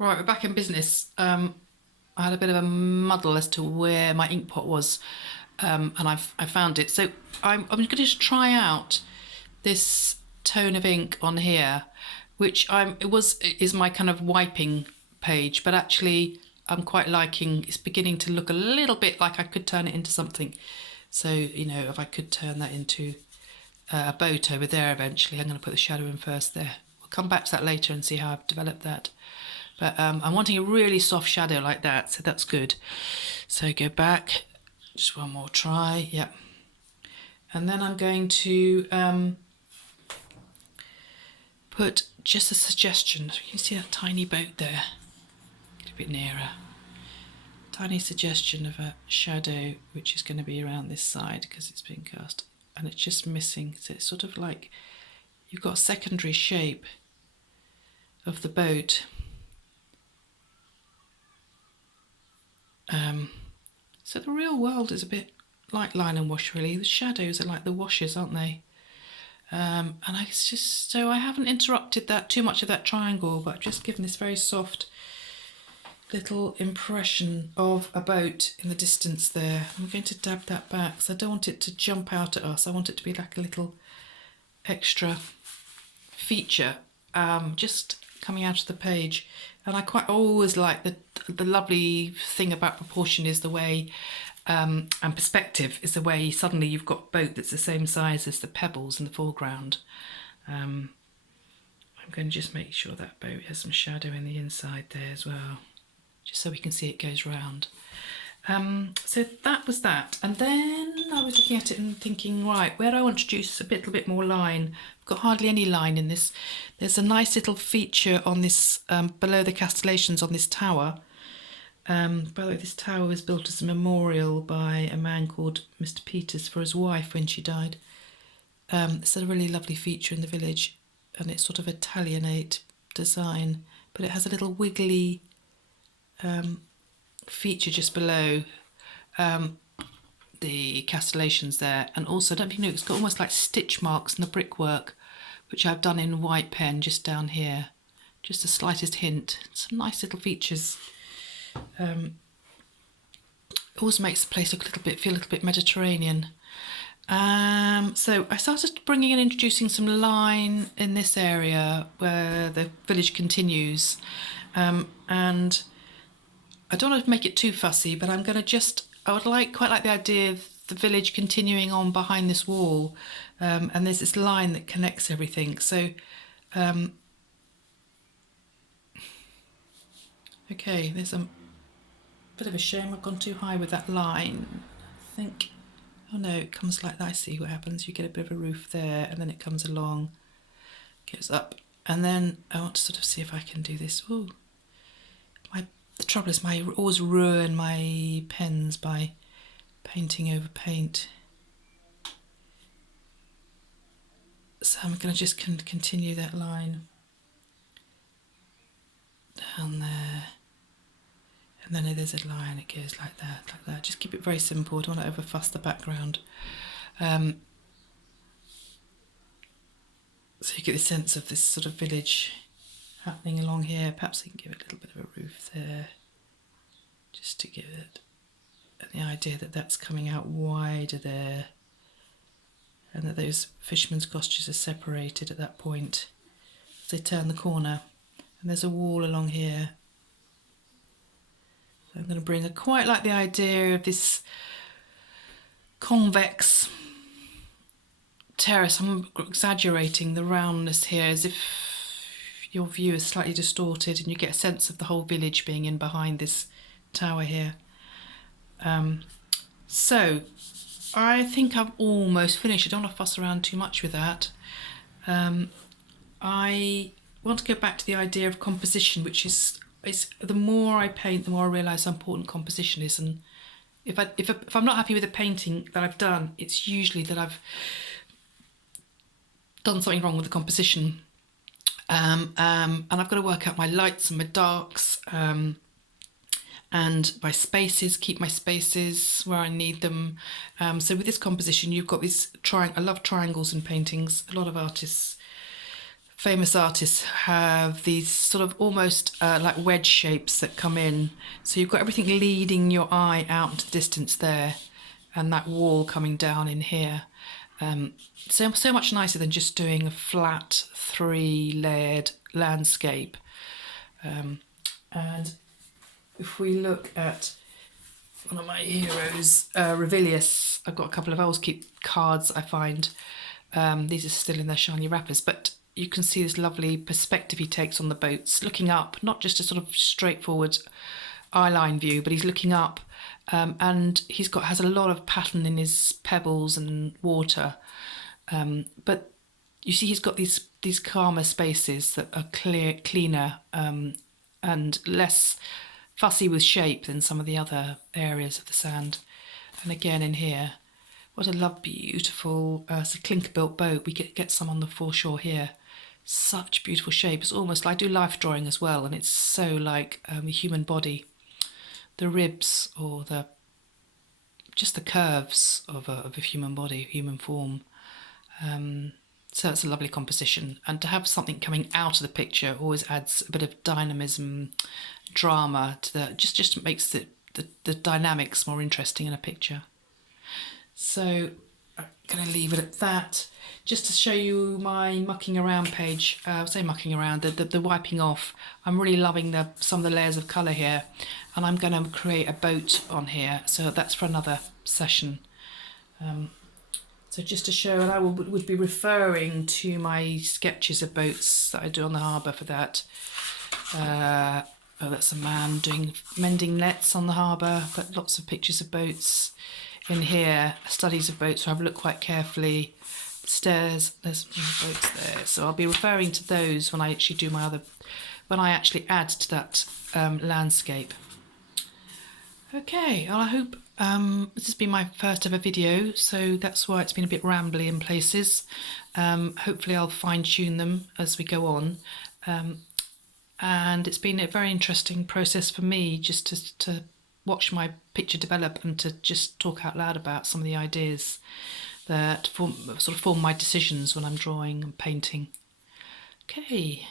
Right, we're back in business. I had a bit of a muddle as to where my ink pot was, and I found it. So I'm going to just try out this tone of ink on here, which is my kind of wiping page, but actually I'm quite liking. It's beginning to look a little bit like I could turn it into something. So if I could turn that into a boat over there eventually, I'm going to put the shadow in first there. We'll come back to that later and see how I've developed that. But I'm wanting a really soft shadow like that, so that's good. So go back, just one more try, yep. And then I'm going to put just a suggestion. You can see that tiny boat there. Get a bit nearer. Tiny suggestion of a shadow, which is going to be around this side because it's been cast. And it's just missing, so it's sort of like you've got a secondary shape of the boat. So the real world is a bit like line and wash really. The shadows are like the washes, aren't they? And it's just, so I haven't interrupted that too much of that triangle, but I've just given this very soft little impression of a boat in the distance there. I'm going to dab that back because I don't want it to jump out at us. I want it to be like a little extra feature just coming out of the page. And I quite always like the lovely thing about proportion is the way, and perspective is the way suddenly you've got a boat that's the same size as the pebbles in the foreground. I'm going to just make sure that boat has some shadow in the inside there as well, just so we can see it goes round. So that was that, and then I was looking at it and thinking, right, where do I want to introduce a little bit more line? I've got hardly any line in this. There's a nice little feature on this, below the castellations on this tower. By the way, this tower was built as a memorial by a man called Mr. Peters for his wife when she died. It's a really lovely feature in the village, and it's sort of Italianate design, but it has a little wiggly feature just below the castellations there, and also, don't you know, it's got almost like stitch marks in the brickwork, which I've done in white pen just down here, just the slightest hint. Some nice little features. It always makes the place feel a little bit Mediterranean. So I started bringing and introducing some line in this area where the village continues, and I don't want to make it too fussy, but I'm going to I would quite like the idea of the village continuing on behind this wall, and there's this line that connects everything. So, okay, there's a bit of a shame I've gone too high with that line. I think, oh no, it comes like that. I see what happens. You get a bit of a roof there, and then it comes along, goes up, and then I want to sort of see if I can do this. Ooh. The trouble is I always ruin my pens by painting over paint. So I'm going to just continue that line down there. And then there's a line, it goes like that. Just keep it very simple, don't want to overfuss the background. So you get the sense of this sort of village happening along here. Perhaps I can give it a little bit of a roof there, just to give it the idea that that's coming out wider there, and that those fishermen's cottages are separated at that point as they turn the corner. And there's a wall along here. So I'm going to bring quite like the idea of this convex terrace. I'm exaggerating the roundness here as if your view is slightly distorted and you get a sense of the whole village being in behind this tower here. So I think I'm almost finished. I don't want to fuss around too much with that. I want to go back to the idea of composition, which is the more I paint, the more I realise how important composition is. And if I'm not happy with the painting that I've done, it's usually that I've done something wrong with the composition. And I've got to work out my lights and my darks, and my spaces, keep my spaces where I need them. So with this composition, you've got these I love triangles in paintings. A lot of artists famous artists have these sort of almost like wedge shapes that come in. So you've got everything leading your eye out into distance there, and that wall coming down in here. So much nicer than just doing a flat 3-layered landscape. And if we look at one of my heroes, Revilius, I've got a couple of, I always keep cards I find. These are still in their shiny wrappers, but you can see this lovely perspective he takes on the boats, looking up, not just a sort of straightforward eyeline view, but he's looking up, and has a lot of pattern in his pebbles and water. But you see he's got these calmer spaces that are cleaner, and less fussy with shape than some of the other areas of the sand. And again in here, what a beautiful, it's a clinker-built boat. We get some on the foreshore here. Such beautiful shape. It's almost like, I do life drawing as well, and it's so like a human body. The ribs, or just the curves of a human body, human form. So it's a lovely composition, and to have something coming out of the picture always adds a bit of dynamism, drama to just makes the dynamics more interesting in a picture. So I'm going to leave it at that. Just to show you my mucking around page, I say mucking around, the wiping off. I'm really loving some of the layers of colour here, and I'm going to create a boat on here, so that's for another session. So just to show, and I would be referring to my sketches of boats that I do on the harbour for that. Oh, that's a man mending nets on the harbour, but lots of pictures of boats. In here, studies of boats, so I've looked quite carefully. Stairs, there's boats there. So I'll be referring to those when I actually do when I actually add to that landscape. Okay, well, I hope this has been my first ever video, so that's why it's been a bit rambly in places. Hopefully I'll fine tune them as we go on. And it's been a very interesting process for me just to watch my picture develop and to just talk out loud about some of the ideas that form my decisions when I'm drawing and painting. Okay.